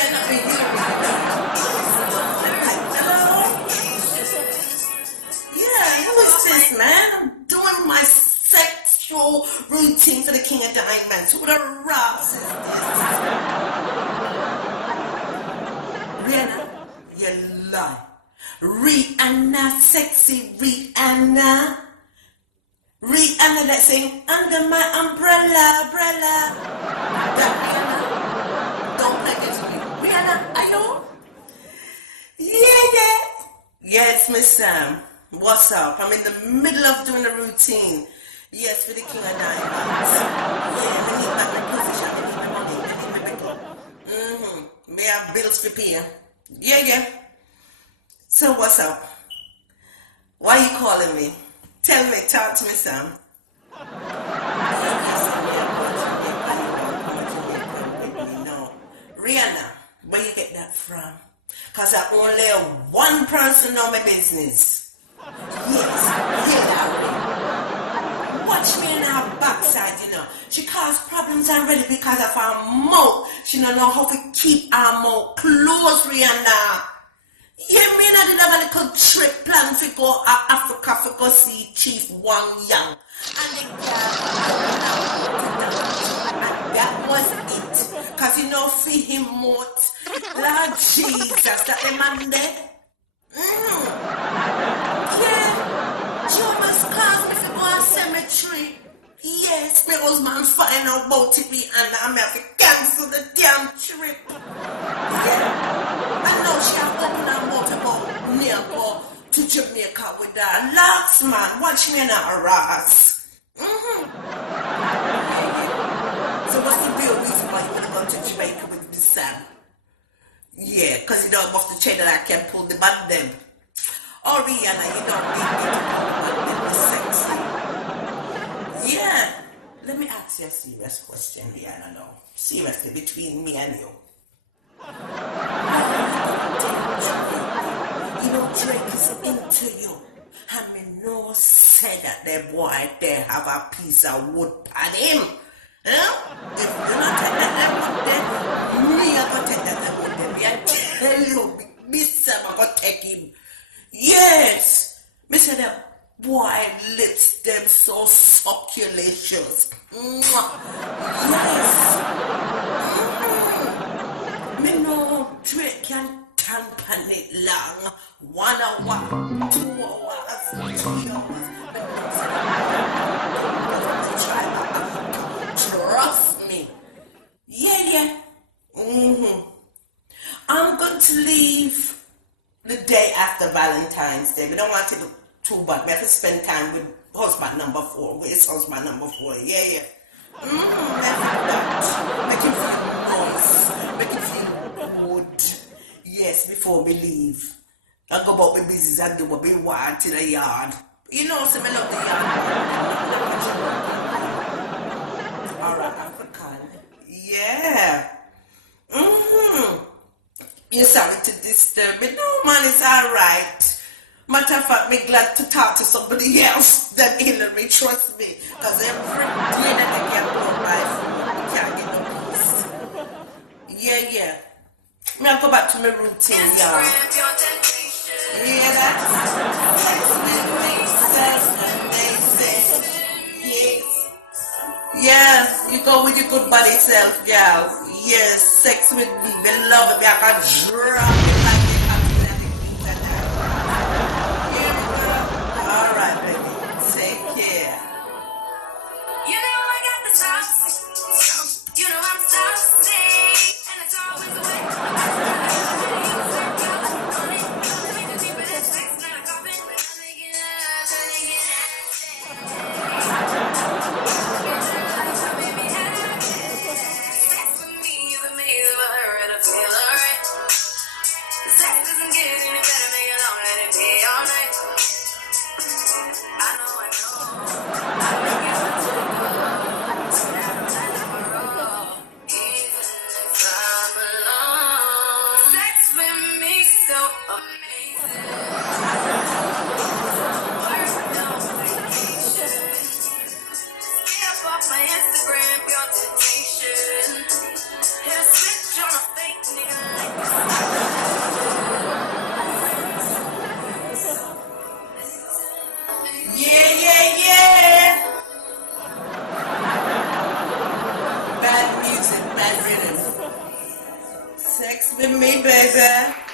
cannot be you. Hello? Yeah, who is this, man? I'm doing my sexual routine for the King of Diamonds. Who the rocks is this? Rihanna, you lie. Rihanna, sexy Rihanna. Rihanna that sing under my umbrella, umbrella. That Rihanna, don't play against me. Rihanna, are you? Yeah. Yes, Miss Sam. What's up? I'm in the middle of doing a routine. Yes, for the King of Diamonds. Yeah, I need back my position. I need my money. I need my back. May I have bills to pay? Yeah. So what's up? Why are you calling me? Tell me, talk to me, Sam. No. Rihanna, where you get that from? Cause I only one person know my business. Yes, Hillary. Watch me in her backside, you know. She caused problems already because of her mouth. She don't know how to keep her mouth closed, Rihanna. Yeah, me and I did have a little trip plan to go to Africa to go see Chief Wang Yang. And the girl, and that was it. Cause you know, see him mouth. Lord Jesus, that the man there. Yeah, Joe must cause me to go to cemetery. Yes, my husband find out about it and I'm have to cancel the damn trip. Yeah. I know she have opened her mouth about me go to Jamaica with her locks, man. Watch me in her ass. So what's the real reason why you want to go to Jamaica with the Sam? Yeah, because you don't have to check that I can pull the band them. Oh, Rihanna, you don't need me to pull the band them, sexy. Yeah. Let me ask you a serious question, Rihanna, now. Seriously, between me and you. You know, Drake is into you. And me no say that the boy there have a piece of wood on him. Huh? If you not take that wood there, me I go take that wood there. Me I tell you, me Sam I go take him. Yes. Me say that boy lips them so succulicious. Yes. Me know Drake can tampan it long. 1 hour, 2 hours, 3 hours. Trust me. Yeah. I'm going to leave the day after Valentine's Day. We don't want to do too bad. We have to spend time with husband number 4. With his husband number 4. Yeah. Make him feel nice. Make him feel good. Yes, before we leave. I go about my business and do what we want in the yard. You know, so I love the yard. Alright, African. Yeah. You're sorry to disturb me. No, man, it's alright. Matter of fact, me glad to talk to somebody else than Hillary, trust me. Because every day that they get blown by food, we can't get no peace. Yeah. Me I'll go back to my routine, y'all. Yeah, that's amazing. Yes, you go with your good body self, girl. Yes, sex with me. Me love it. Me I can drop it like a hot. Yeah, alright, baby. Take care. You know I got the sauce. You know I'm saucy. And it's always the way. Yeah, yeah, yeah. Bad music, bad rhythm. Sex with me, baby.